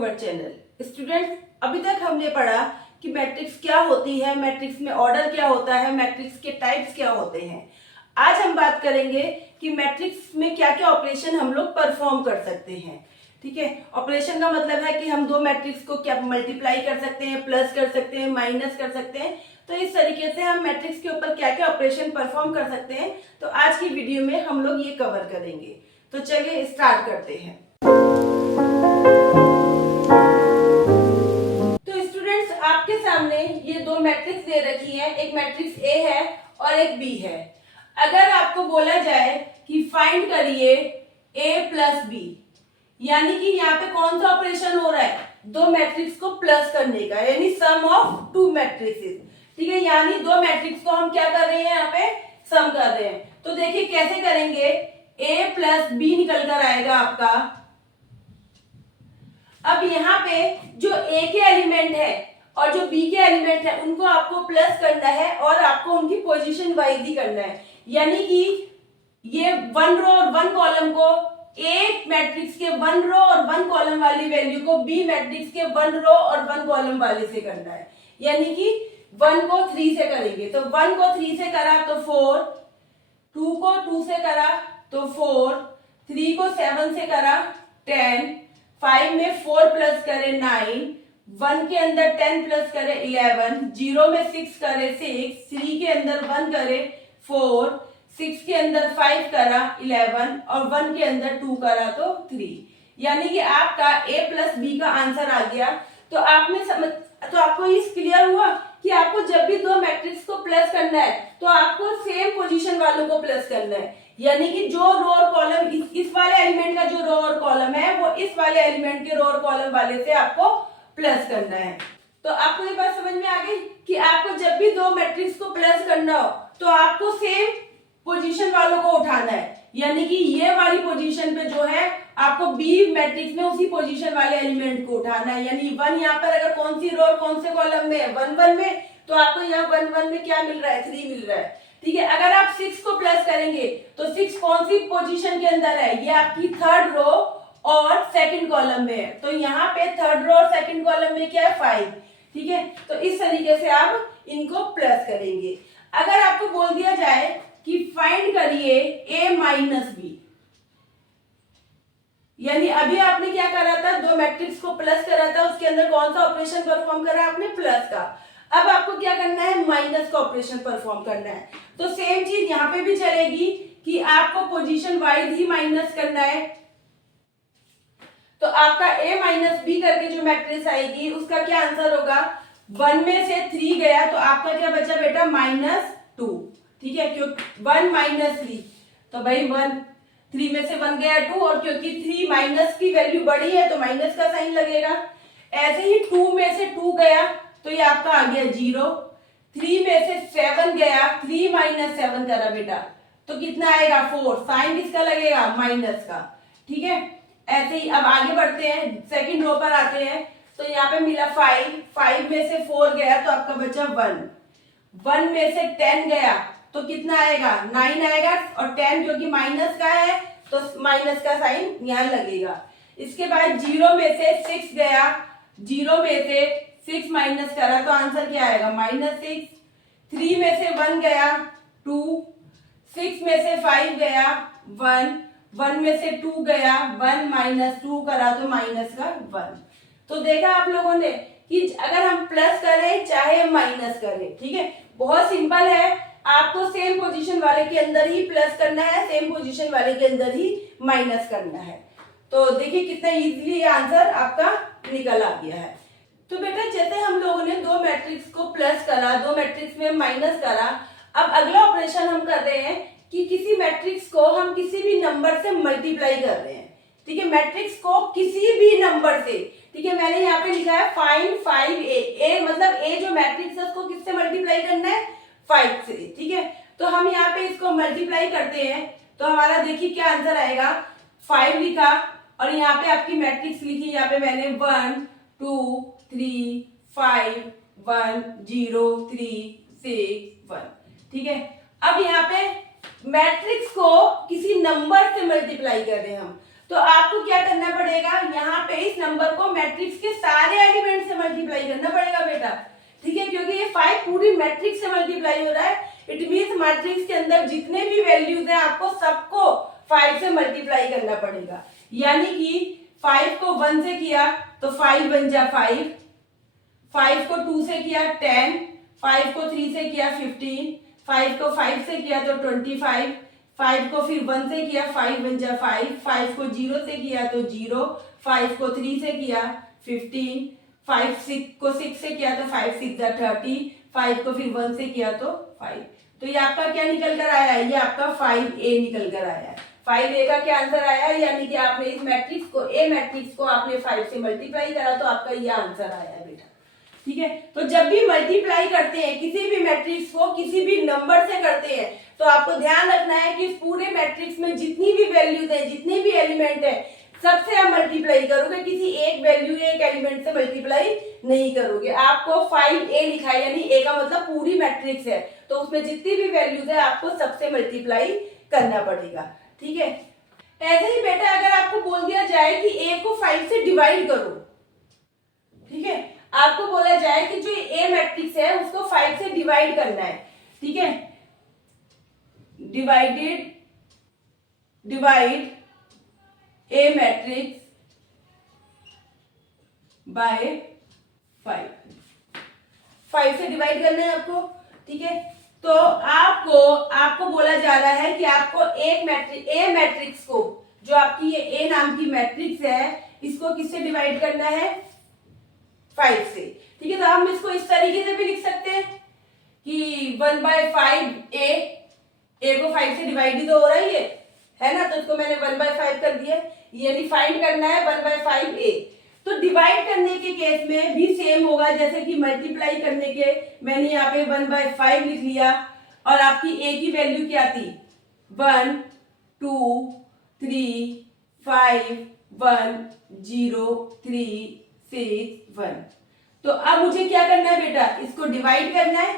Our channel. Students, अभी तक हमने पढ़ा कि मैट्रिक्स क्या होती है, मैट्रिक्स में ऑर्डर क्या होता है, मैट्रिक्स के टाइप्स क्या होते हैं। आज हम बात करेंगे कि मैट्रिक्स में क्या क्या ऑपरेशन हम लोग परफॉर्म कर सकते हैं। ठीक है, ऑपरेशन का मतलब है कि हम दो मैट्रिक्स को क्या मल्टीप्लाई कर सकते हैं, प्लस कर सकते हैं, माइनस कर सकते हैं। तो इस तरीके से हम मैट्रिक्स के ऊपर क्या क्या ऑपरेशन परफॉर्म कर सकते हैं, तो आज की वीडियो में हम लोग ये कवर करेंगे। तो चलिए स्टार्ट करते हैं। तो स्टूडेंट्स, आपके सामने ये दो मैट्रिक्स दे रखी है, एक मैट्रिक्स ए है और एक बी है। अगर आपको बोला जाए कि फाइंड करिए ए प्लस बी, यानी कि यहाँ पे कौन सा ऑपरेशन हो रहा है, दो मैट्रिक्स को प्लस करने का, यानी सम ऑफ टू मैट्रिक्सेस। ठीक है, यानी दो मैट्रिक्स को हम क्या कर रहे हैं, यहाँ पे सम कर रहे हैं। तो देखिए कैसे करेंगे, ए प्लस बी निकल कर आएगा आपका। अब यहाँ पे जो ए के एलिमेंट है और जो बी के एलिमेंट है उनको आपको प्लस करना है और आपको उनकी पोजीशन वाइज ही करना है। यानी कि ये वन रो और वन कॉलम को ए मैट्रिक्स के वन रो और वन कॉलम वाली वैल्यू को बी मैट्रिक्स के वन रो और वन कॉलम वाले से करना है। यानी कि वन को थ्री से करेंगे, तो वन को थ्री से करा तो फोर, टू को टू से करा तो फोर, थ्री को सेवन से करा टेन, फाइव में फोर प्लस करे नाइन, वन के अंदर टेन प्लस करे इलेवन, जीरो में सिक्स करे सिक्स, थ्री के अंदर वन करे फोर, सिक्स के अंदर फाइव करा इलेवन और वन के अंदर टू करा तो थ्री। यानी कि आपका ए प्लस बी का आंसर आ गया। तो आपको इस क्लियर हुआ कि आपको जब भी दो मैट्रिक्स को प्लस करना है तो आपको सेम पोजीशन वालों को प्लस करना है। यानी कि जो रो और कॉलम इस वाले एलिमेंट का जो रो और कॉलम है वो इस वाले एलिमेंट के रो और कॉलम वाले से आपको प्लस करना है। तो आपको ये बात समझ में आ गई कि आपको जब भी दो मैट्रिक्स को प्लस करना हो तो आपको सेम पोजीशन वालों को उठाना है। यानी कि ये वाली पोजीशन पे जो है आपको बी मैट्रिक्स में उसी पोजीशन वाले एलिमेंट को उठाना है। यानी वन यहाँ पर अगर कौन सी रो और कौन से कॉलम में है, वन वन में, तो आपको यहाँ वन वन में क्या मिल रहा है, थ्री मिल रहा है। ठीक है, अगर आप सिक्स को प्लस करेंगे तो सिक्स कौन सी पोजीशन के अंदर है, ये आपकी थर्ड रो और सेकंड कॉलम में है। तो यहाँ पे थर्ड रो और सेकंड कॉलम में क्या है, फाइव। ठीक है, तो इस तरीके से आप इनको प्लस करेंगे। अगर आपको बोल दिया जाए कि फाइंड करिए ए माइनस बी, यानी अभी आपने क्या करा था, दो मैट्रिक्स को प्लस करा था, उसके अंदर कौन सा ऑपरेशन परफॉर्म करा आपने, प्लस का। अब आपको क्या करना है, माइनस का ऑपरेशन परफॉर्म करना है। तो सेम चीज यहाँ पे भी चलेगी कि आपको पोजीशन वाइज ही माइनस करना है। तो आपका ए माइनस बी करके जो मैट्रिक्स आएगी उसका क्या आंसर होगा, वन में से थ्री गया तो आपका क्या बचा बेटा, माइनस टू। ठीक है, क्योंकि वन माइनस थ्री, तो भाई वन, थ्री में से वन गया टू, और क्योंकि थ्री माइनस की वैल्यू बड़ी है तो माइनस का साइन लगेगा। ऐसे ही टू में से टू गया तो ये आपका आ गया जीरो, थ्री में से सेवन गया, थ्री माइनस सेवन करा बेटा तो कितना आएगा, फोर, साइन किसका लगेगा, माइनस का। ठीक है, ऐसे ही अब आगे बढ़ते हैं, सेकंड रो पर आते हैं। तो यहाँ पे मिला फाइव, फाइव में से फोर गया तो आपका बचा वन, वन में से टेन गया तो कितना आएगा, नाइन आएगा, और टेन क्योंकि माइनस का है तो माइनस का साइन यहाँ लगेगा। इसके बाद जीरो में से सिक्स गया, जीरो में से सिक्स माइनस करा तो आंसर क्या आएगा, माइनस सिक्स, थ्री में से वन गया टू, सिक्स में से फाइव गया वन, वन में से टू गया वन, माइनस टू करा तो माइनस का वन। तो देखा आप लोगों ने कि अगर हम प्लस करें चाहे माइनस करें, ठीक है, बहुत सिंपल है। आपको सेम पोजीशन वाले के अंदर ही प्लस करना है, सेम पोजीशन वाले के अंदर ही माइनस करना है। तो देखिए कितना इजीली आंसर आपका निकल आ गया है। तो बेटा जैसे हम लोगों ने दो मैट्रिक्स को प्लस करा, दो मैट्रिक्स में माइनस करा, अब अगला ऑपरेशन हम कर रहे हैं कि किसी मैट्रिक्स को हम किसी भी नंबर से मल्टीप्लाई कर रहे हैं। ठीक है, मैट्रिक्स को किसी भी नंबर से, ठीक है, मैंने यहाँ पे लिखा है फाइंड फाइव ए, ए मतलब ए जो मैट्रिक्स है उसको किससे मल्टीप्लाई करना है, फाइव से। ठीक है, तो हम यहाँ पे इसको मल्टीप्लाई करते हैं तो हमारा देखिए क्या आंसर आएगा, फाइव लिखा और यहाँ पे आपकी मैट्रिक्स लिखी, यहाँ पे मैंने one two three five one zero three six one. ठीक है, अब यहाँ पे मैट्रिक्स को किसी नंबर से मल्टीप्लाई कर रहे हैं हम, तो आपको क्या करना पड़ेगा, यहाँ पे इस नंबर को मैट्रिक्स के सारे एलिमेंट से मल्टीप्लाई करना पड़ेगा बेटा, ठीक है, क्योंकि ये 5 पूरी मैट्रिक्स से मल्टीप्लाई हो रहा है। इट मींस मैट्रिक्स के अंदर जितने भी वैल्यूज हैं आपको सबको 5 से मल्टीप्लाई करना पड़ेगा। यानी कि 5 को 1 से किया तो 5 बन जा 5, 5 को 2 से किया 10, 5 को 3 से किया 15, 5 को 5 से किया तो 25, 5 को फिर 1 से किया 5 बन जा 5, 5 को 0 से किया तो 0, 5 को 3 से किया 15, 5 6 को 6 से किया तो 5 6 जा 30, 5 को फिर 1 से किया तो 5। तो ये आपका क्या निकल कर आया है, ये आपका 5a निकल कर आया है। 5a का क्या आंसर आया है, यानी कि आपने इस मैट्रिक्स को, ए मैट्रिक्स को आपने 5 से मल्टीप्लाई करा तो आपका ये आंसर आया है बेटा, ठीक है। तो जब भी मल्टीप्लाई करते हैं किसी भी मैट्रिक्स को किसी भी नंबर से करते हैं तो आपको ध्यान रखना है कि इस पूरे मैट्रिक्स में जितनी भी वैल्यूज है, जितने भी एलिमेंट है, सबसे आप मल्टीप्लाई करोगे, किसी एक वैल्यू एक एलिमेंट से मल्टीप्लाई नहीं करोगे। आपको 5a लिखा है, यानी a का मतलब पूरी मैट्रिक्स है, तो उसमें जितनी भी वैल्यूज है आपको सबसे मल्टीप्लाई करना पड़ेगा, ठीक है। ऐसे ही बेटा अगर आपको बोल दिया जाए कि a को 5 से डिवाइड करो, ठीक है, आपको बोला जाए कि जो ए मैट्रिक्स है उसको 5 से डिवाइड करना है, ठीक है, डिवाइड ए मैट्रिक्स बाय 5 से डिवाइड करना है आपको, ठीक है। तो आपको बोला जा रहा है कि आपको एक ए मैट्रिक्स को, जो आपकी ये ए नाम की मैट्रिक्स है, इसको किससे डिवाइड करना है, 5 से, ठीक है। तो हम इसको इस तरीके से भी लिख सकते हैं कि 1/5 ए को 5 से डिवाइड ही तो हो रहा है ना, तो इसको मैंने 1/5 कर दिया, यानी फाइंड करना है 1/5 ए। तो डिवाइड करने के केस में भी सेम होगा जैसे कि मल्टीप्लाई करने के, मैंने यहाँ पे 1/5 लिख लिया और आपकी ए की वैल्यू क्या थी, 1 2 3 5 1 0 3 6 1। तो अब मुझे क्या करना है बेटा, इसको डिवाइड करना है।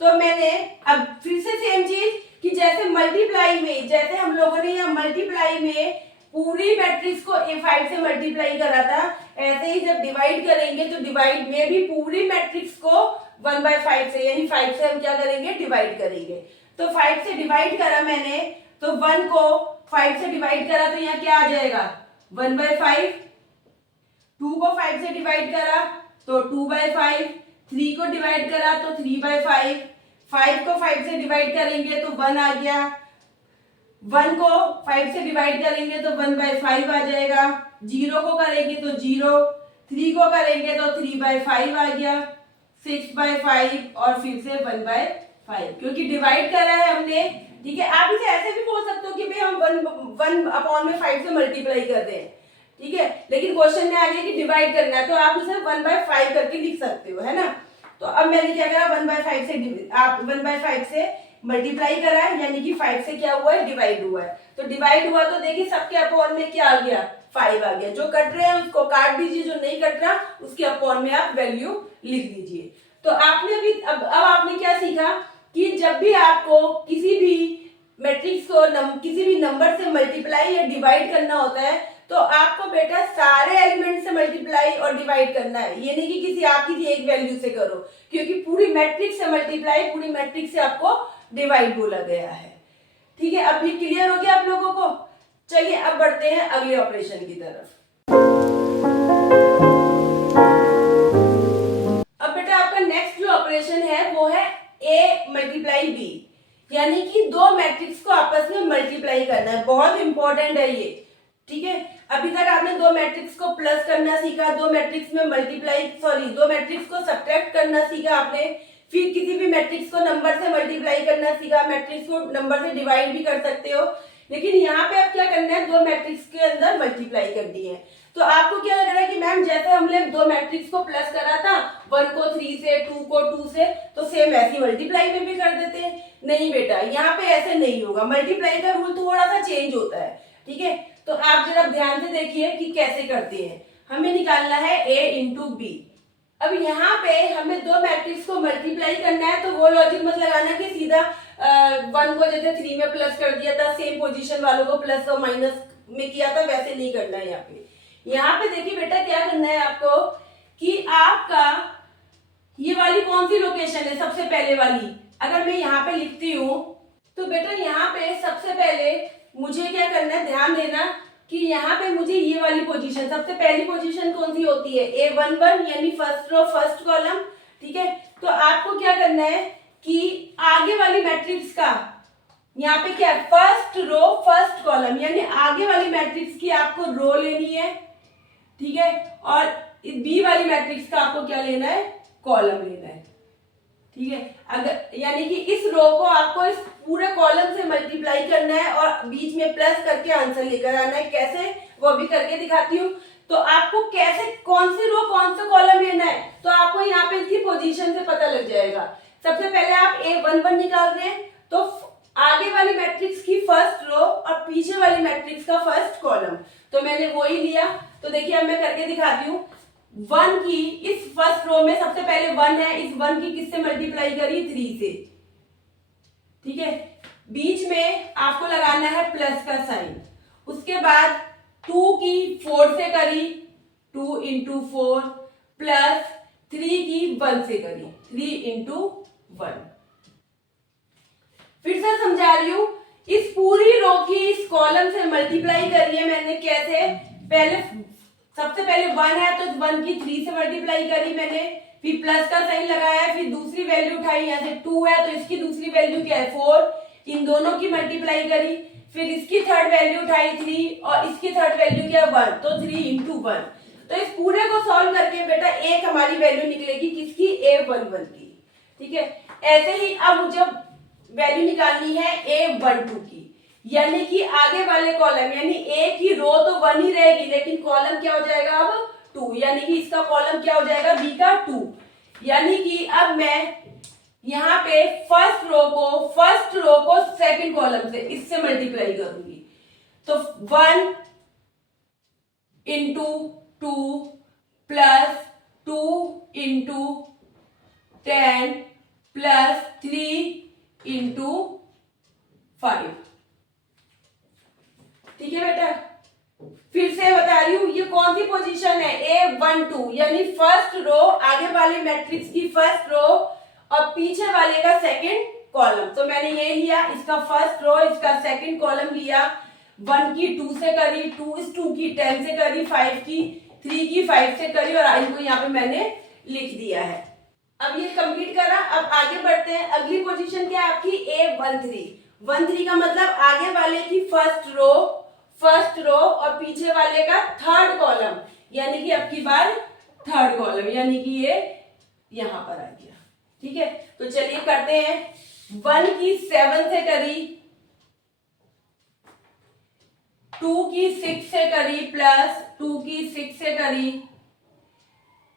तो मैंने अब फिर से सेम चीज कि जैसे मल्टीप्लाई में, जैसे हम लोगों ने यहाँ मल्टीप्लाई में पूरी मैट्रिक्स को A5 से मल्टीप्लाई करा था, ऐसे ही जब डिवाइड करेंगे तो डिवाइड में भी पूरी मैट्रिक्स को 1/5 से, यानी 5 से हम क्या करेंगे, डिवाइड करेंगे। तो 5 से डिवाइड करा मैंने, तो 1 को 5 से डिवाइड करा तो यहाँ क्या आ जाएगा, 1/5, 2 को 5 से डिवाइड करा तो 2/5, 3 को डिवाइड करा तो 3/5, 5 को 5 से डिवाइड करेंगे तो 1 आ गया, 1 को 5 से डिवाइड करेंगे तो 1/5 आ जाएगा, 0 को करेंगे तो 0, 3 को करेंगे तो 3/5 आ गया, 6/5 और फिर से 1/5, क्योंकि डिवाइड करा है हमने, ठीक है। आप इसे ऐसे भी बोल सकते हो कि भाई हम 1/5 से मल्टीप्लाई कर रहे हैं, ठीक है, लेकिन क्वेश्चन में आ गया कि डिवाइड करना है तो आप उसे 1/5 करके लिख सकते हो, है ना। तो अब मैंने क्या करा, 1/5 से आप 1/5 से मल्टीप्लाई करा है, यानी कि 5 से क्या हुआ है, डिवाइड हुआ है। तो डिवाइड हुआ तो देखिए सबके अपॉन में क्या आ गया, 5 आ गया। जो कट रहे हैं उसको काट दीजिए, जो नहीं कट रहा उसके अपॉन में आप वैल्यू लिख दीजिए। तो आपने अभी अब आपने क्या सीखा कि जब भी आपको किसी भी मैट्रिक्स को किसी भी नंबर से मल्टीप्लाई या डिवाइड करना होता है तो आपको बेटा सारे एलिमेंट से मल्टीप्लाई और डिवाइड करना है, ये नहीं कि किसी आप किसी एक वैल्यू से करो, क्योंकि पूरी मैट्रिक्स से मल्टीप्लाई, पूरी मैट्रिक्स से आपको डिवाइड बोला गया है, ठीक है। अब ये क्लियर हो गया आप लोगों को। चलिए अब बढ़ते हैं अगले ऑपरेशन की तरफ। अब बेटा आपका नेक्स्ट जो ऑपरेशन है वो है ए मल्टीप्लाई बी, यानी कि दो मैट्रिक्स को आपस में मल्टीप्लाई करना है। बहुत इंपॉर्टेंट है ये, ठीक है। अभी तक आपने दो मैट्रिक्स को प्लस करना सीखा, दो मैट्रिक्स में दो मैट्रिक्स को सब्ट्रैक्ट करना सीखा आपने, फिर किसी भी मैट्रिक्स को नंबर से मल्टीप्लाई करना सीखा, मैट्रिक्स को नंबर से डिवाइड भी कर सकते हो, लेकिन यहाँ पे आप क्या करना है, दो मैट्रिक्स के अंदर मल्टीप्लाई करनी है। तो आपको क्या लग रहा है कि मैम जैसे हमने दो मैट्रिक्स को प्लस करा था, 1 को 3 से, 2 को 2 से, तो सेम ऐसी मल्टीप्लाई में भी कर देते हैं। नहीं बेटा, यहाँ पे ऐसे नहीं होगा, मल्टीप्लाई का रूल थोड़ा सा चेंज होता है, ठीक है। तो आप जरा ध्यान से देखिए कि कैसे करते हैं। हमें निकालना है a इंटू बी। अब यहाँ पे हमें दो मैट्रिक्स को मल्टीप्लाई करना है, तो वो लॉजिक मत लगाना कि सीधा 1 को जैसे 3 में प्लस कर दिया था, सेम पोजीशन वालों को प्लस और माइनस में किया था वैसे नहीं करना है यहाँ पे। यहाँ पे देखिए बेटा क्या करना है आपको कि आपका ये वाली कौन सी लोकेशन है, सबसे पहले वाली अगर मैं यहाँ पे लिखती हूँ तो बेटा यहाँ पे सबसे पहले मुझे क्या करना है, ध्यान देना कि यहाँ पे मुझे ये वाली पोजीशन, सबसे पहली पोजीशन कौन सी होती है, A11 यानी फर्स्ट रो फर्स्ट कॉलम। ठीक है, तो आपको क्या करना है कि आगे वाली मैट्रिक्स का यहाँ पे क्या है, फर्स्ट रो फर्स्ट कॉलम, यानी आगे वाली मैट्रिक्स की आपको रो लेनी है। ठीक है, और बी वाली मैट्रिक्स का आपको क्या लेना है, कॉलम लेना है। ठीक है, अगर यानी कि इस रो को आपको इस पूरे कॉलम से मल्टीप्लाई करना है और बीच में प्लस करके आंसर लेकर आना है। कैसे, वो भी करके दिखाती हूँ। तो आपको कैसे, कौन सी रो कौन सा कॉलम लेना है, तो आपको यहाँ पे इसकी पोजीशन से पता लग जाएगा। सबसे पहले आप A11 निकाल रहे हैं तो आगे वाली मैट्रिक्स की फर्स्ट रो और पीछे वाली मैट्रिक्स का फर्स्ट कॉलम, तो मैंने वो ही लिया। तो देखिए अब मैं करके दिखाती हूँ। 1 की इस फर्स्ट रो में सबसे पहले 1 है, इस 1 की किससे मल्टीप्लाई करी, 3 से। ठीक है, बीच में आपको लगाना है प्लस का साइन। उसके बाद 2 की 4 से करी, 2 इंटू 4 प्लस 3 की 1 से करी, 3 इंटू 1। फिर से समझा रही हूं, इस पूरी रो की इस कॉलम से मल्टीप्लाई करी है मैंने। कैसे, पहले सबसे पहले 1 है तो 1 की 3 से मल्टीप्लाई करी मैंने, फिर प्लस का साइन लगाया, फिर दूसरी वैल्यू उठाई, यहाँ से 2 है तो इसकी दूसरी वैल्यू क्या है, 4, इन दोनों की मल्टीप्लाई करी, फिर इसकी थर्ड वैल्यू उठाई 3 और इसकी थर्ड वैल्यू क्या है 1, तो 3 इंटू 1। तो इस पूरे को सॉल्व करके बेटा एक हमारी वैल्यू निकलेगी किसकी, A11 की। ठीक है, ऐसे ही अब मुझे वैल्यू निकालनी है A12 की, यानी कि आगे वाले कॉलम, यानी A की रो तो 1 ही रहेगी लेकिन कॉलम क्या हो जाएगा अब 2, यानी कि इसका कॉलम क्या हो जाएगा, B का 2। यानी कि अब मैं यहाँ पे फर्स्ट रो को सेकंड कॉलम से इससे मल्टीप्लाई करूंगी, तो 1 into 2 plus 2 into 10 plus 3 into 5। ठीक है बेटा, फिर से बता रही हूं ये कौन सी पोजीशन है, A12 यानी फर्स्ट रो, आगे वाले मैट्रिक्स की फर्स्ट रो और पीछे वाले का सेकंड कॉलम। तो मैंने ये लिया, इसका फर्स्ट रो इसका सेकंड कॉलम लिया, 1 की 2 से करी, 2 इस 2 की 10 से करी, 5 की 3 की 5 से करी और इनको यहाँ पे मैंने लिख दिया है। अब ये कंप्लीट करा, अब आगे बढ़ते हैं। अगली पोजीशन क्या है आपकी, A13। 13 का मतलब आगे वाले की फर्स्ट रो और पीछे वाले का थर्ड कॉलम, यानी कि अब की बार थर्ड कॉलम, यानी कि ये यहां पर आ गया। ठीक है, तो चलिए करते हैं। 1 की 7 से करी, 2 की 6 से करी, प्लस 2 की 6 से करी,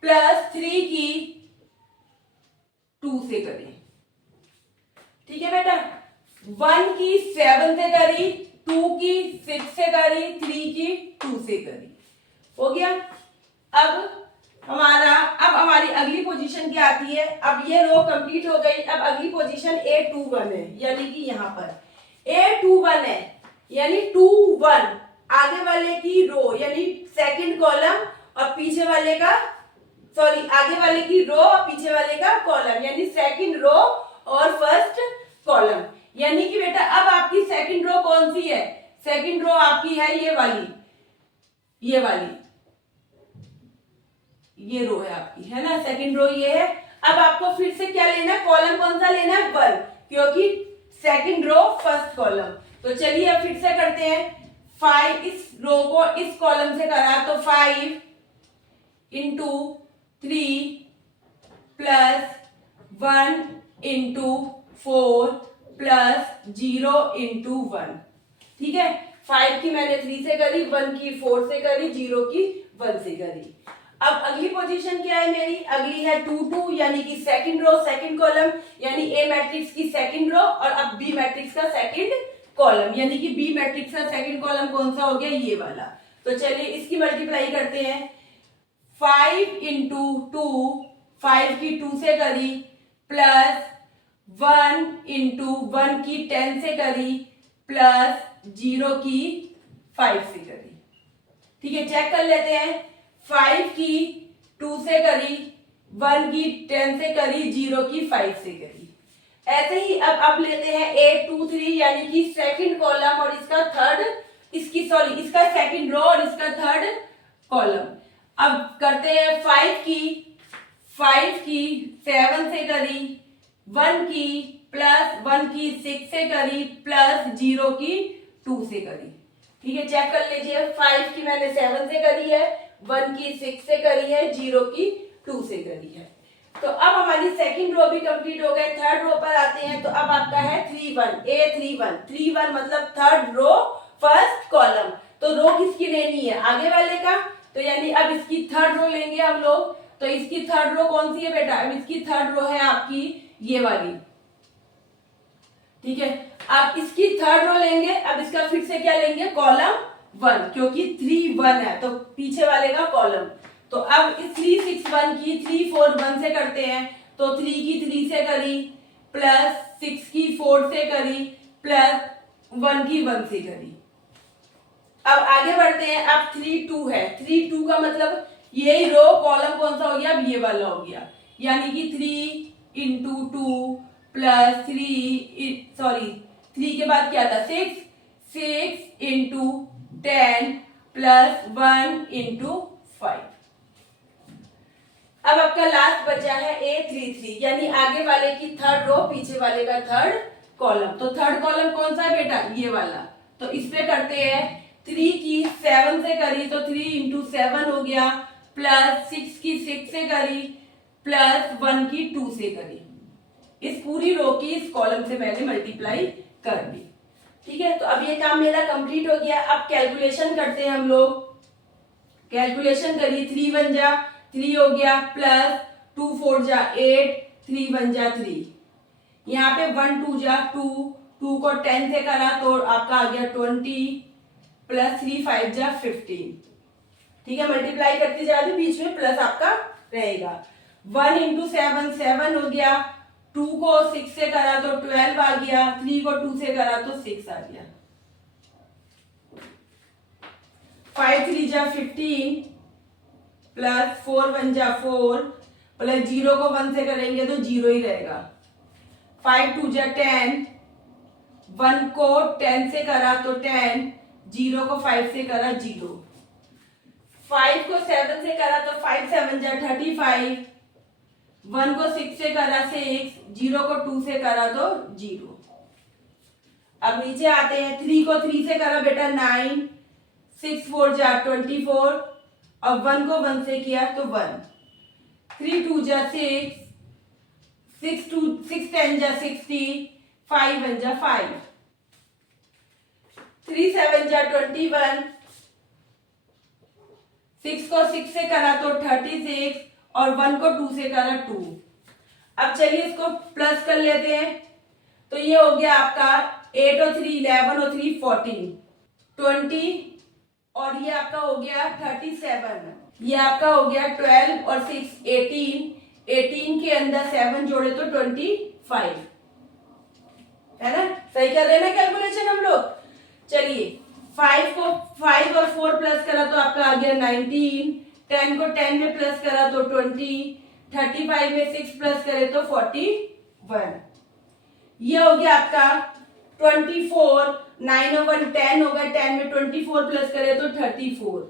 प्लस 3 की 2 से करी। ठीक है बेटा, 1 की 7 से करी, 2 की 6 से करी, 3 की 2 से करी, हो गया। अब हमारी अगली पोजीशन क्या आती है, अब ये रो कंप्लीट हो गई। अब अगली पोजीशन A21 है, यानी कि यहाँ पर A21 है, यानी 2-1 आगे वाले की रो यानी सेकंड कॉलम और पीछे वाले का, सॉरी आगे वाले की रो और पीछे वाले का कॉलम, यानी सेकंड रो और फर्स्ट कॉलम। यानी कि बेटा अब आपकी सेकंड रो कौन सी है, सेकंड रो आपकी है ये वाली, ये रो है आपकी, है ना, सेकंड रो ये है। अब आपको फिर से क्या लेना है, कॉलम कौन सा लेना है, 1, क्योंकि सेकंड रो फर्स्ट कॉलम। तो चलिए अब फिर से करते हैं। 5 इस रो को इस कॉलम से करा तो 5 into 3 plus 1 into 4 plus 0 into 1। ठीक है, 5 की मैंने 3 से करी, 1 की 4 से करी, 0 की 1 से करी। अब अगली पोजीशन क्या है मेरी, अगली है 2-2 यानी कि सेकंड रो सेकंड कॉलम, यानी A मैट्रिक्स की सेकंड रो और अब B मैट्रिक्स का सेकंड कॉलम, यानी कि B मैट्रिक्स का सेकंड कॉलम कौन सा हो गया, ये वाला। तो चलिए इसकी मल्टीप्लाई करते हैं। 5 इंटू 2, 5 की 2 से करी, प्लस 1 इंटू 1 की 10 से करी, प्लस 0 की 5 से करी। ठीक है, चेक कर लेते हैं। 5 की 2 से करी, 1 की 10 से करी, 0 की 5 से करी। ऐसे ही अब लेते हैं 8 2 3 यानी कि सेकंड कॉलम और इसका सेकंड रो और इसका थर्ड कॉलम। अब करते हैं 5 की 7 से करी, 1 की प्लस 1 की 6 से करी, प्लस 0 की 2 से करी। ठीक है, चेक कर लीजिए। 5 की मैंने 7 से करी है, 1 की 6 से करी है, 0 की 2 से करी है। तो अब हमारी सेकंड रो भी कंप्लीट हो गए। थर्ड रो पर आते हैं। तो अब आपका है 3 1 3 1 मतलब थर्ड रो फर्स्ट कॉलम। तो रो किसकी लेनी है? आगे वाले का। तो यानी अब इसकी थर्ड रो लेंगे हम लोग। तो इसकी थर्ड रो कौन सी है बेटा? अब इसकी थर्ड रो है आपकी ये वाली। ठीक है, अब इसकी थर्ड रो लेंगे। अब इसका फिर से क्या लेंगे? कॉलम 1, क्योंकि 3 1 है तो पीछे वाले का कॉलम। तो अब इस 3 6 1 की 3 4 1 से करते हैं। तो 3 की 3 से करी, प्लस 6 की 4 से करी, प्लस 1 की 1 से करी। अब आगे बढ़ते हैं। अब 3 2 है। 3 2 का मतलब यही रो कॉलम कौन सा हो गया? अब ये वाला हो गया। यानी कि 3 इंटू 2 प्लस 3 के बाद क्या था? 6 इंटू 10 प्लस 1 इंटू 5। अब आपका लास्ट बचा है A33 यानी आगे वाले की थर्ड रो, पीछे वाले का थर्ड कॉलम। तो थर्ड कॉलम कौन सा है बेटा? ये वाला। तो इस पे करते हैं। 3 की 7 से करी तो 3 इंटू 7 हो गया, प्लस 6 की 6 से करी, प्लस 1 की 2 से करी। इस पूरी रो की इस कॉलम से मैंने मल्टीप्लाई कर दी। ठीक है, तो अब ये काम मेरा कंप्लीट हो गया। अब कैलकुलेशन करते हैं हम लोग। कैलकुलेशन करिए। 3 1 जा 3 हो गया, प्लस 2 4 जा 8, 3 1 जा 3। यहाँ पे 1 2 जा 2, 2 को 10 से करा तो आपका आ गया 20, प्लस 3 5 जा 15। ठीक है, मल्टीप्लाई करते जा रही, बीच में प्लस आपका रहेगा। 1 इंटू 7 7 हो गया, 2 को 6 से करा तो 12 आ गया, 3 को 2 से करा तो 6 आ गया। 5 3 जा 15, प्लस 4 1 जा 4, प्लस 0 को 1 से करेंगे तो 0 ही रहेगा। 5 2 जा 10, 1 को 10 से करा तो 10, 0 को 5 से करा 0। 5 को 7 से करा तो 5 7 जा 35, 1 को 6 से करा 6, 0 को 2 से करा तो 0। अब नीचे आते हैं। 3 को 3 से करा बेटा 9, 6 4 जा 24, और 1 को 1 से किया तो 1। 3 2 जा 6, 6 10 जा 60, 5 1 जा 5, 3 7 जा 21, 6 को 6 से करा तो 36, और 1 को 2 से करा 2। अब चलिए इसको प्लस कर लेते हैं। तो ये हो गया आपका 8 और 3 11 और 3 14, 20, और ये आपका हो गया 37। ये आपका हो गया 12 और 6 18, 18 के अंदर 7 जोड़े तो 25, है ना? सही कर रहे हैं ना कैलकुलेशन हम लोग? चलिए 5 को 5 और 4 प्लस करा तो आपका आ गया 19, 10 को 10 में प्लस करा तो 20, 35 में 6 प्लस करे तो 41। ये हो गया आपका 24, 9 और 1 10 हो गया, 10 में 24 प्लस करे तो 34।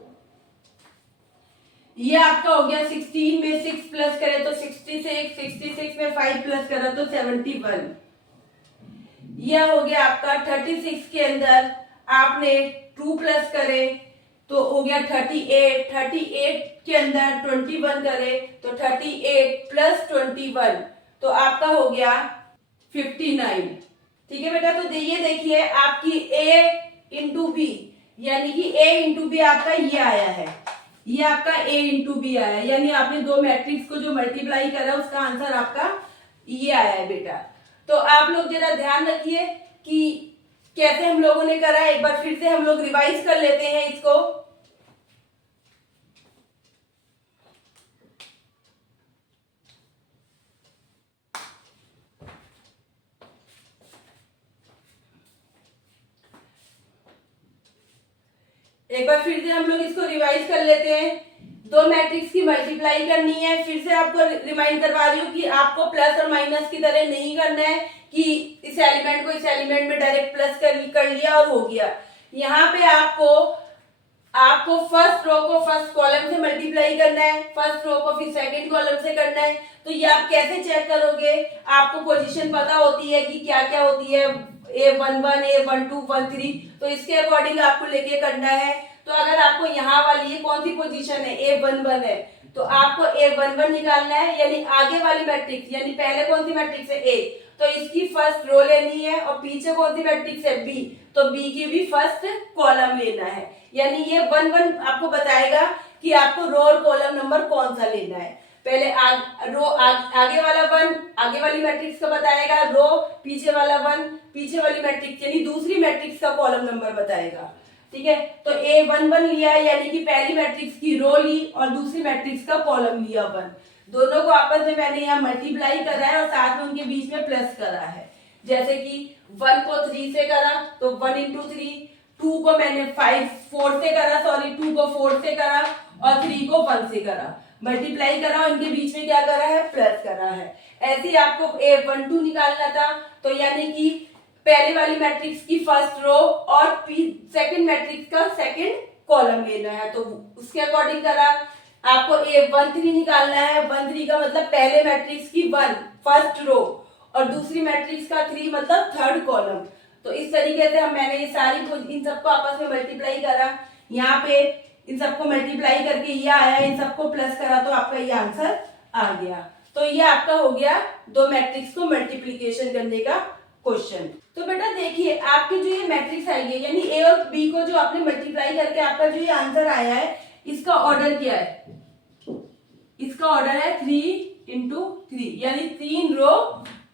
ये आपका हो गया 16 में 6 प्लस करे तो 66, 66 में 5 प्लस करा तो 71। यह हो गया आपका 36 के अंदर आपने 2 प्लस करे तो हो गया 38, 38 के अंदर 21 करे तो 38 प्लस 21 तो आपका हो गया 59। ठीक है बेटा, तो ये देखिए आपकी A इंटू बी, यानी कि A इंटू बी आपका ये आया है, ये आपका A इंटू बी आया है, यानी आपने दो मैट्रिक्स को जो मल्टीप्लाई करा उसका आंसर आपका ये आया है बेटा। तो आप लोग जरा ध्यान रखिए कि कैसे हम लोगों ने करा, एक बार फिर से हम लोग रिवाइज कर लेते हैं इसको। एक बार फिर से हम लोग इसको रिवाइज कर लेते हैं। दो मैट्रिक्स की मल्टीप्लाई करनी है। फिर से आपको रिमाइंड करवा रही हूँ कि आपको प्लस और माइनस की तरह नहीं करना है कि इस एलिमेंट को इस एलिमेंट में डायरेक्ट प्लस कर लिया और हो गया। यहाँ पे आपको फर्स्ट रो को फर्स्ट कॉलम से मल्टीप्लाई करना है, फर्स्ट रो को फिर सेकंड कॉलम से करना है। तो ये आप कैसे चेक करोगे? आपको पोजीशन पता होती है कि क्या क्या होती है, A11, A12, 13, तो इसके अकॉर्डिंग आपको लेके करना है। तो अगर आपको यहाँ वाली ये कौन सी पोजीशन है, A11 है, तो आपको A11 निकालना है, यानी आगे वाली मैट्रिक्स, यानी पहले कौन सी मैट्रिक्स है A, तो इसकी फर्स्ट रो लेनी है, और पीछे कौन सी मैट्रिक्स है B, तो B की भी फर्स्ट कॉलम लेना है। यानी ये 1 आपको बताएगा कि आपको रो और कॉलम नंबर कौन सा लेना है। पहले आगे वाला 1 आगे वाली मैट्रिक्स का बताएगा, रो पीछे वाला 1 पीछे वाली मैट्रिक्स यानी दूसरी मैट्रिक्स का कॉलम नंबर बताएगा। ठीक है, तो A11 लिया है, यानी कि पहली मैट्रिक्स की रो ली और दूसरी मैट्रिक्स का कॉलम लिया 1। दोनों को आपस में मैंने यहाँ मल्टीप्लाई करा है और साथ में उनके बीच में प्लस करा है। जैसे कि 1 को 3 से करा तो 1 into 3, 2 को मैंने 4 से करा, 2 को 4 से करा और 3 को 1 से करा, मल्टीप्लाई करा, उनके बीच में क्या करा है, प्लस करा है। ऐसे ही आपको A12 निकालना था, तो यानी कि पहली वाली मैट्रिक्स की फर्स्ट रो और सेकंड मैट्रिक्स का सेकंड कॉलम लेना है, तो उसके अकॉर्डिंग करा। आपको A13 निकालना है, 13 का मतलब पहले मैट्रिक्स की 1 फर्स्ट रो और दूसरी मैट्रिक्स का 3 मतलब थर्ड कॉलम। तो इस तरीके से मैंने ये सारी इन सबको आपस में मल्टीप्लाई करा, यहाँ पे इन सबको मल्टीप्लाई करके ये आया, इन सबको प्लस करा तो आपका ये आंसर आ गया। तो ये आपका हो गया दो मैट्रिक्स को मल्टीप्लीकेशन करने का क्वेश्चन। तो बेटा देखिए, आपकी जो ये मैट्रिक्स आई है, यानी ए और बी को जो आपने मल्टीप्लाई करके आपका जो ये आंसर आया है, इसका ऑर्डर क्या है? इसका ऑर्डर है 3 into 3, यानी 3 रो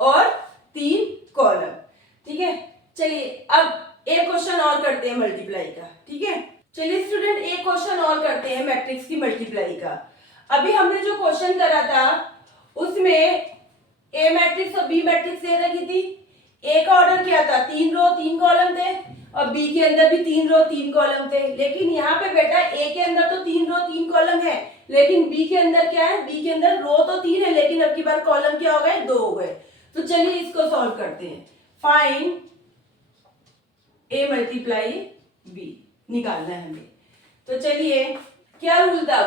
और 3 कॉलम। ठीक है, चलिए अब एक क्वेश्चन और करते हैं मल्टीप्लाई का। ठीक है, चलिए स्टूडेंट एक क्वेश्चन और करते हैं मैट्रिक्स की मल्टीप्लाई का। अभी हमने जो क्वेश्चन करा था उसमें ए मैट्रिक्स और बी मैट्रिक्स दे रखी थी। ए का ऑर्डर क्या था? 3 रो 3 कॉलम थे, और बी के अंदर भी 3 रो 3 कॉलम थे। लेकिन यहाँ पे बेटा ए के अंदर तो 3 रो 3 कॉलम है, लेकिन बी के अंदर क्या है? बी के अंदर रो तो 3 है, लेकिन अब की बार कॉलम क्या हो गए? 2 हो गए। तो चलिए इसको सॉल्व करते हैं। फाइंड ए मल्टीप्लाई बी निकालना है हमें। तो चलिए, क्या रूल था?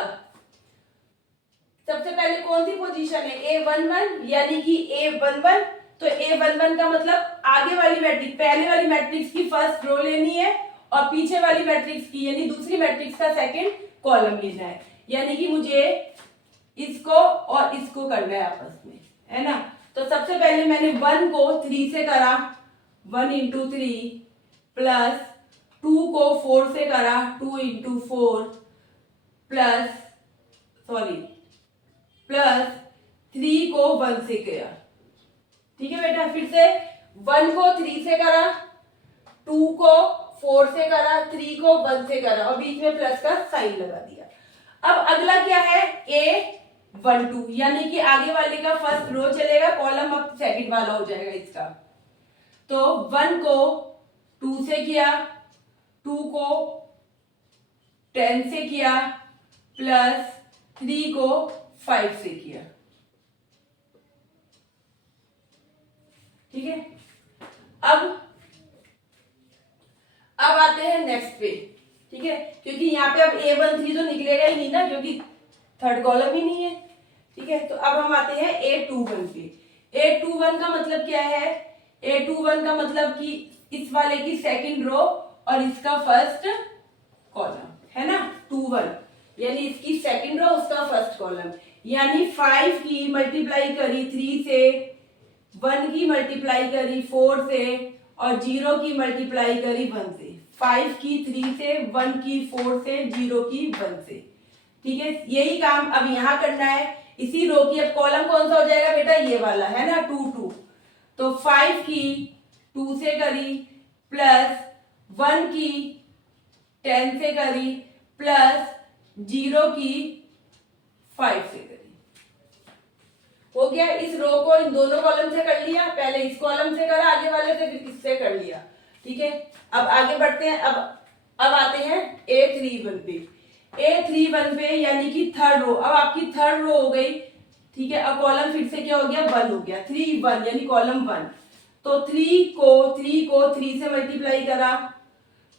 सबसे पहले कौन सी पोजीशन है? A11, यानी कि A11, तो A11 का मतलब आगे वाली मैट्रिक्स, पहले वाली मैट्रिक्स की फर्स्ट रो लेनी है और पीछे वाली मैट्रिक्स की यानी दूसरी मैट्रिक्स का सेकंड कॉलम लेना है। यानी कि मुझे इसको और इसको करना है आपस में, है ना। तो सबसे पहले मैंने 1 को 3 से करा, 1 into 3, प्लस 2 को 4 से करा, 2 into 4, प्लस 3 को 1 से किया। ठीक है बेटा, फिर से 1 को 3 से करा, 2 को 4 से करा, 3 को 1 से करा और बीच में प्लस का साइन लगा दिया। अब अगला क्या है? A12, यानी कि आगे वाले का फर्स्ट रो चलेगा, कॉलम अब सेकंड वाला हो जाएगा इसका। तो 1 को 2 से किया, 2 को 10 से किया, प्लस 3 को 5 से किया। ठीक है, अब आते हैं नेक्स्ट पे। ठीक है, क्योंकि यहाँ पे अब A13 तो निकलेगा ही नहीं ना, क्योंकि थर्ड कॉलम ही नहीं है। ठीक है, तो अब हम आते हैं A21 पे। A21 का मतलब क्या है? A21 का मतलब कि इस वाले की सेकंड रो और इसका फर्स्ट कॉलम, है ना। 21 यानी इसकी सेकंड रो, उसका फर्स्ट कॉलम, यानी 5 की मल्टीप्लाई करी 3 से, 1 की मल्टीप्लाई करी 4 से और 0 की मल्टीप्लाई करी 1 से। 5 की 3 से, 1 की 4 से, 0 की 1 से। ठीक है, यही काम अब यहाँ करना है। इसी रो की अब कॉलम कौन सा हो जाएगा बेटा? ये वाला, है ना, 2 2। तो 5 की 2 से करी, प्लस 1 की 10 से करी, प्लस 0 की 5 से करी। हो गया। इस रो को इन दोनों कॉलम से कर लिया, पहले इस कॉलम से करा आगे वाले से, फिर इससे कर लिया। ठीक है, अब आगे बढ़ते हैं। अब अब आते हैं A31 पे। A31 पे यानी कि थर्ड रो, अब आपकी थर्ड रो हो गई, ठीक है। अब कॉलम फिर से क्या हो गया, 1 हो गया, 3 1 यानी कॉलम 1। तो 3 को 3 से मल्टीप्लाई करा,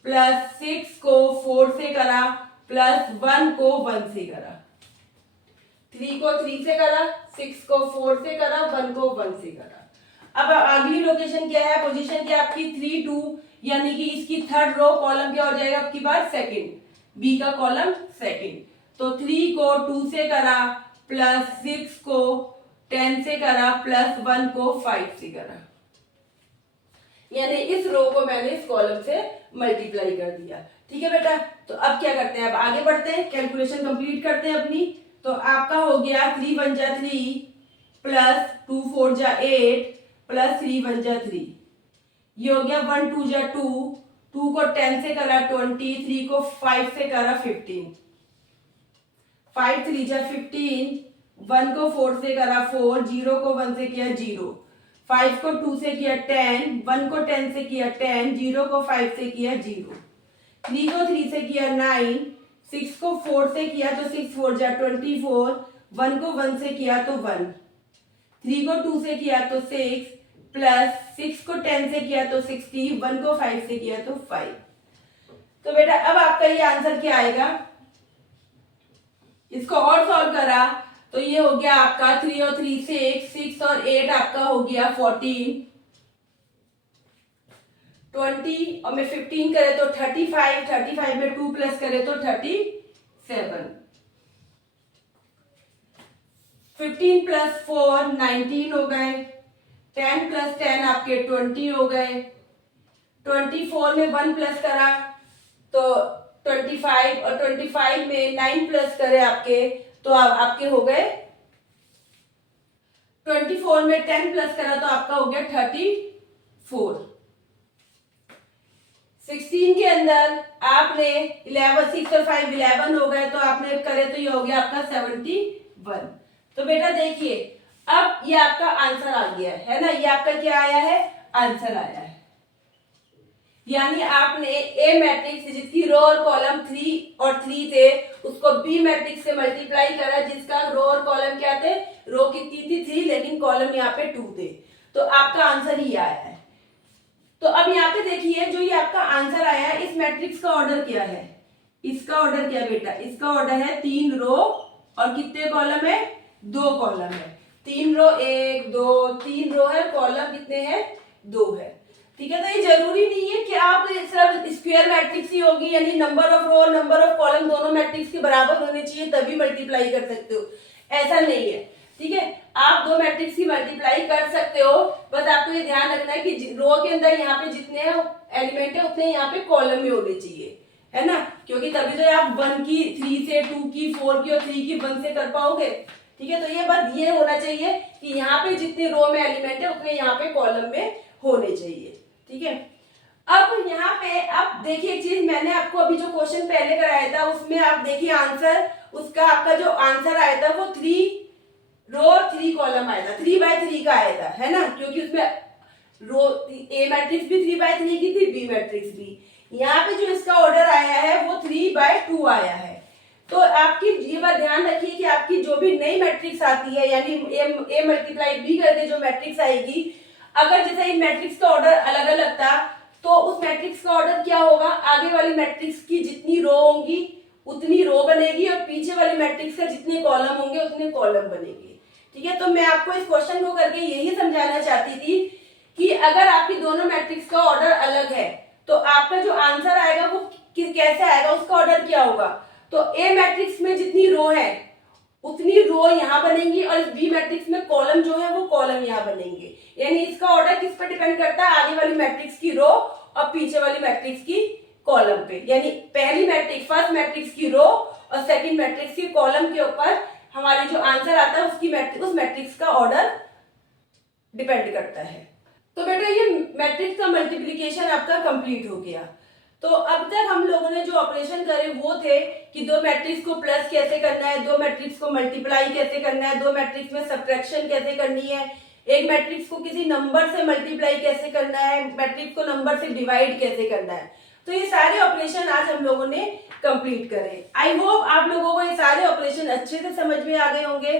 प्लस 6 को 4 से करा, प्लस 1 को 1 से करा। 3 को 3 से करा, 6 को 4 से करा, 1 को 1 से करा। अब अगली लोकेशन क्या है, पोजीशन क्या है आपकी 3 2, यानी कि इसकी थर्ड रो कॉलम क्या हो जाएगा आपकी बार सेकंड, बी का कॉलम सेकंड। तो 3 को 2 से करा, प्लस 6 को 10 से करा, प्लस 1 को 5 से करा, यानी इस रो को मैंने इस कॉलम से मल्टीप्लाई कर दिया। ठीक है बेटा, तो अब क्या करते हैं, अब आगे बढ़ते हैं, कैलकुलेशन कंप्लीट करते हैं अपनी। तो आपका हो गया 3 1 जा 3, प्लस 2 4 जा 8, प्लस 3 1 जा 3, ये हो गया 1 2 जा 2, 2 को 10 से करा 20, 3 को 5 से करा 15, 5 3 जा 15, 1 को 4 से करा 4, 0 को 1 से किया 0, 5 को 2 से किया 10, 1 को 10 से किया 10, 0 को 5 से किया 0, 3 को 3 से किया 9, 6 को 4 से किया तो 6 4 जा 24, 1 को 1 से किया तो 1, 3 को 2 से किया तो 6, प्लस 6 को 10 से किया तो 60, 1 को 5 से किया तो 5। तो बेटा अब आपका ये आंसर क्या आएगा, इसको और सॉल्व करा तो ये हो गया आपका 3 और 3 6, 6 और 8 आपका हो गया 14, 20 और में 15 करे तो 35, 35 में 2 प्लस करे तो 37, 15 प्लस 4 19 हो गए, 10 प्लस 10 आपके 20 हो गए, 24 में 1 प्लस करा तो 25 और 25 में 9 प्लस करे आपके तो आपके हो गए 24 में 10 प्लस करा तो आपका हो गया 34। 16 के अंदर आपने 11 6 और 5 11 हो गए तो आपने करे तो ये हो गया आपका 71। तो बेटा देखिए अब ये आपका आंसर आ गया है ना, ये आपका क्या आया है, आंसर आया है। यानी आपने ए मैट्रिक्स जिसकी रो और कॉलम 3 और 3 थे उसको बी मैट्रिक्स से मल्टीप्लाई करा जिसका रो और कॉलम क्या थे, रो कितनी थी 3 लेकिन कॉलम यहाँ पे 2 थे, तो आपका आंसर ही आया है। तो अब यहाँ पे देखिए जो ये आपका आंसर आया है इस मैट्रिक्स का ऑर्डर क्या है, इसका ऑर्डर क्या बेटा, इसका ऑर्डर है 3 रो और कितने कॉलम है, 2 कॉलम है। 3 रो 1 2 3 रो है, कॉलम कितने हैं 2 है। ठीक है, तो ये जरूरी नहीं है कि आप सिर्फ स्क्वायर मैट्रिक्स ही होगी यानी number of row number of column दोनों मैट्रिक्स के बराबर होने चाहिए तभी मल्टीप्लाई कर सकते हो, ऐसा नहीं है। ठीक है, आप 2 मैट्रिक्स की मल्टीप्लाई कर सकते हो, बस आपको ये ध्यान रखना है कि रो के अंदर यहाँ पे जितने एलिमेंट है उतने यहाँ पे कॉलम में होने चाहिए, है ना, क्योंकि तभी तो आप 1 की 3 से 2 की 4 की और 3 की 1 से कर पाओगे। ठीक है, तो ये बात ये होना चाहिए कि यहाँ पे जितने रो में एलिमेंट है उतने यहाँ पे कॉलम में होने चाहिए। ठीक है, अब यहाँ पे आप देखिए एक चीज, मैंने आपको अभी जो क्वेश्चन पहले कराया था उसमें आप देखिए आंसर, उसका आपका जो आंसर आया था वो 3 रो और 3 कॉलम आया था, 3 बाय 3 का आया था, है ना, क्योंकि उसमें रो ए मैट्रिक्स भी 3 बाय 3 की थी, बी मैट्रिक्स भी। यहाँ पे जो इसका ऑर्डर आया है वो 3 बाय 2 आया है। तो आपकी ये बात ध्यान रखिए कि आपकी जो भी नई मैट्रिक्स आती है यानी ए मल्टीप्लाई बी करके जो मैट्रिक्स आएगी, अगर जैसे इन मैट्रिक्स का ऑर्डर अलग अलग था तो उस मैट्रिक्स का ऑर्डर क्या होगा, आगे वाली मैट्रिक्स की जितनी रो होंगी उतनी रो बनेगी और पीछे वाली मैट्रिक्स का जितने कॉलम होंगे उतने कॉलम बनेंगे। ठीक है, तो मैं आपको इस क्वेश्चन को करके यही समझाना चाहती थी कि अगर आपकी दोनों मैट्रिक्स का ऑर्डर अलग है तो आपका जो आंसर आएगा वो कैसे आएगा, उसका ऑर्डर क्या होगा। तो ए मैट्रिक्स में जितनी रो है उतनी रो यहाँ बनेंगी और इस बी मैट्रिक्स में कॉलम जो है वो कॉलम यहाँ बनेंगे, यानी इसका ऑर्डर किस पर डिपेंड करता है, आगे वाली मैट्रिक्स की रो और पीछे वाली मैट्रिक्स की कॉलम पे, यानी पहली मैट्रिक्स फर्स्ट मैट्रिक्स की रो और सेकंड मैट्रिक्स की कॉलम के ऊपर हमारी जो आंसर आता है उसकी उस मैट्रिक्स का ऑर्डर डिपेंड करता है। तो बेटा ये मैट्रिक्स का मल्टीप्लीकेशन आपका कंप्लीट हो गया। तो अब तक हम लोगों ने जो ऑपरेशन करे वो थे कि 2 मैट्रिक्स को प्लस कैसे करना है, 2 मैट्रिक्स को मल्टीप्लाई कैसे करना है, 2 मैट्रिक्स में सब्ट्रैक्शन कैसे करनी है, एक मैट्रिक्स को किसी नंबर से मल्टीप्लाई कैसे करना है, मैट्रिक्स को नंबर से डिवाइड कैसे करना है। तो ये सारे ऑपरेशन आज हम लोगों ने कंप्लीट करे। आई होप आप लोगों को ये सारे ऑपरेशन अच्छे से समझ में आ गए होंगे।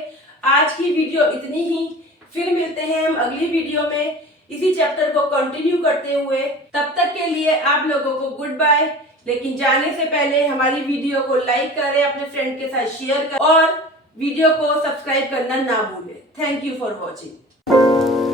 आज की वीडियो इतनी ही, फिर मिलते हैं हम अगली वीडियो में इसी चैप्टर को कंटिन्यू करते हुए। तब तक के लिए आप लोगों को गुड बाय। लेकिन जाने से पहले हमारी वीडियो को लाइक करें, अपने फ्रेंड के साथ शेयर करें और वीडियो को सब्सक्राइब करना ना भूलें। Thank you for watching.